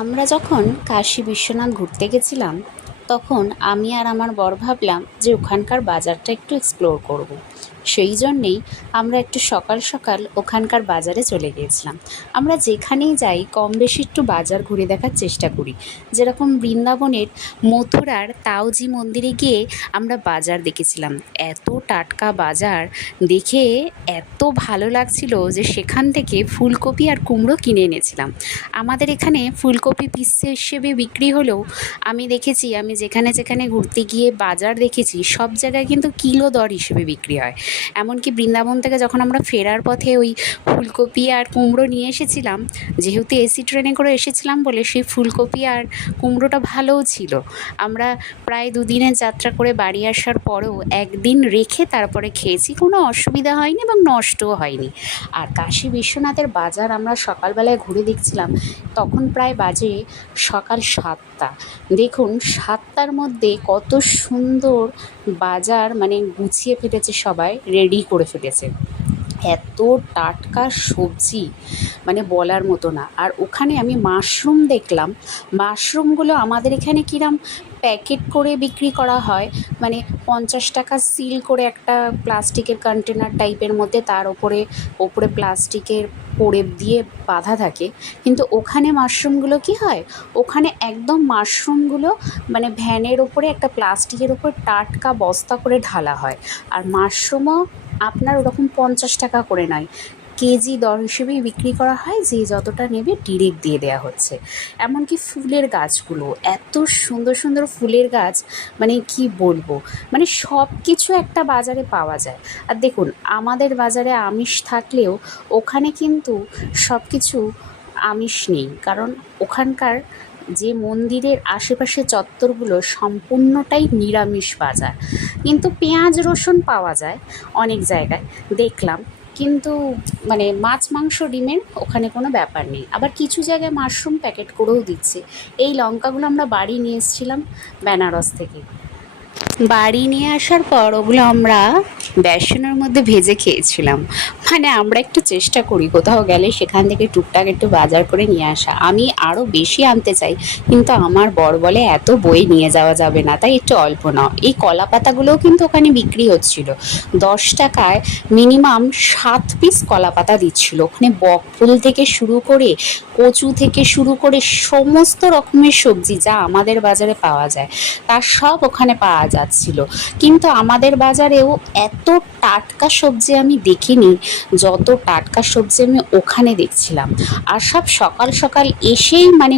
আমরা যখন কাশী বিশ্বনাথ ঘুরতে গেছিলাম, তখন আমি আর আমার বর ভাবলাম যে ওখানকার বাজারটা একটু এক্সপ্লোর করব। সেই জন্যেই আমরা একটু সকাল সকাল ওখানকার বাজারে চলে গিয়েছিলাম। আমরা যেখানেই যাই কম বেশি একটু বাজার ঘুরে দেখার চেষ্টা করি। যেরকম বৃন্দাবনের মথুরার তাওজি মন্দিরে গিয়ে আমরা বাজার দেখেছিলাম। এত টাটকা বাজার দেখে এত ভালো লাগছিল যে সেখান থেকে ফুলকপি আর কুমড়ো কিনে এনেছিলাম। আমাদের এখানে ফুলকপি পিস হিসেবে বিক্রি হলেও আমি দেখেছি, আমি যেখানে যেখানে ঘুরতে গিয়ে বাজার দেখেছি সব জায়গায় কিন্তু কিলো দর হিসেবে বিক্রি হয়। এমনকি বৃন্দাবন থেকে যখন আমরা ফেরার পথে ওই ফুলকপি আর কুমড়ো নিয়ে এসেছিলাম, যেহেতু এসি ট্রেনে করে এসেছিলাম বলে সেই ফুলকপি আর কুমড়োটা ভালোও ছিল। আমরা প্রায় দুদিনের যাত্রা করে বাড়ি আসার পরেও একদিন রেখে তারপরে খেয়েছি, কোনো অসুবিধা হয়নি এবং নষ্টও হয়নি। আর কাশী বিশ্বনাথের বাজার আমরা সকালবেলায় ঘুরে দেখছিলাম, তখন প্রায় বাজে সকাল 7টা। দেখুন 7টার মধ্যে কত সুন্দর বাজার মানে গুছিয়ে ফেলেছে, সবাই রেডি করে ফেলেছে। এত টাটকা সবজি মানে বলার মতো না। আর ওখানে আমি মাশরুম দেখলাম। মাশরুমগুলো আমাদের এখানে কিরম প্যাকেট করে বিক্রি করা হয়, মানে 50 টাকা সিল করে একটা প্লাস্টিকের কন্টেনার টাইপের মধ্যে, তার ওপরে প্লাস্টিকের প্রলেপ দিয়ে বাঁধা থাকে। কিন্তু ওখানে মাশরুমগুলো কি হয়, ওখানে একদম মাশরুমগুলো মানে ভ্যানের ওপরে একটা প্লাস্টিকের ওপর টাটকা বস্তা করে ঢালা হয়। আর মাশরুমও আপনার ওরকম 50 টাকা করে নয়, কেজি দর হিসেবেই বিক্রি করা হয়, যে যতটা নেবে ডিরেক্ট দিয়ে দেওয়া হচ্ছে। এমনকি ফুলের গাছগুলো, এত সুন্দর সুন্দর ফুলের গাছ, মানে কি বলবো, মানে সব কিছু একটা বাজারে পাওয়া যায়। আর দেখুন আমাদের বাজারে আমিষ থাকলেও ওখানে কিন্তু সব কিছু আমিষ নেই, কারণ ওখানকার যে মন্দিরের আশেপাশে চত্বরগুলো সম্পূর্ণটাই নিরামিষ বাজার। কিন্তু পেঁয়াজ রসুন পাওয়া যায় অনেক জায়গায় দেখলাম, কিন্তু মানে মাছ মাংস ডিমের ওখানে কোনো ব্যাপার নেই। আবার কিছু জায়গায় মাশরুম প্যাকেট করেও দিচ্ছে। এই লঙ্কাগুলো আমরা বাড়ি নিয়ে এসেছিলাম বেনারস থেকে। বাড়ি নিয়ে আসার পর ওগুলো আমরা বেসনের মধ্যে ভেজে খেয়েছিলাম। মানে আমরা একটু চেষ্টা করি কোথাও গেলে সেখান থেকে টুকটাক একটু বাজার করে নিয়ে আসা। আমি আরও বেশি আনতে চাই, কিন্তু আমার বর বলে এত বই নিয়ে যাওয়া যাবে না, তাই একটু অল্প নাও। এই কলা পাতাগুলোও কিন্তু ওখানে বিক্রি হচ্ছিল। 10 টাকায় মিনিমাম 7 পিস কলা পাতা দিচ্ছিল। ওখানে বকফুল থেকে শুরু করে, কচু থেকে শুরু করে সমস্ত রকমের সবজি যা আমাদের বাজারে পাওয়া যায় তার সব ওখানে পাওয়া যাচ্ছিল। কিন্তু আমাদের বাজারেও এত টাটকা সবজি আমি দেখিনি যত টাটকা সবজি আমি ওখানে দেখছিলাম। আর সব সকাল সকাল এসেই মানে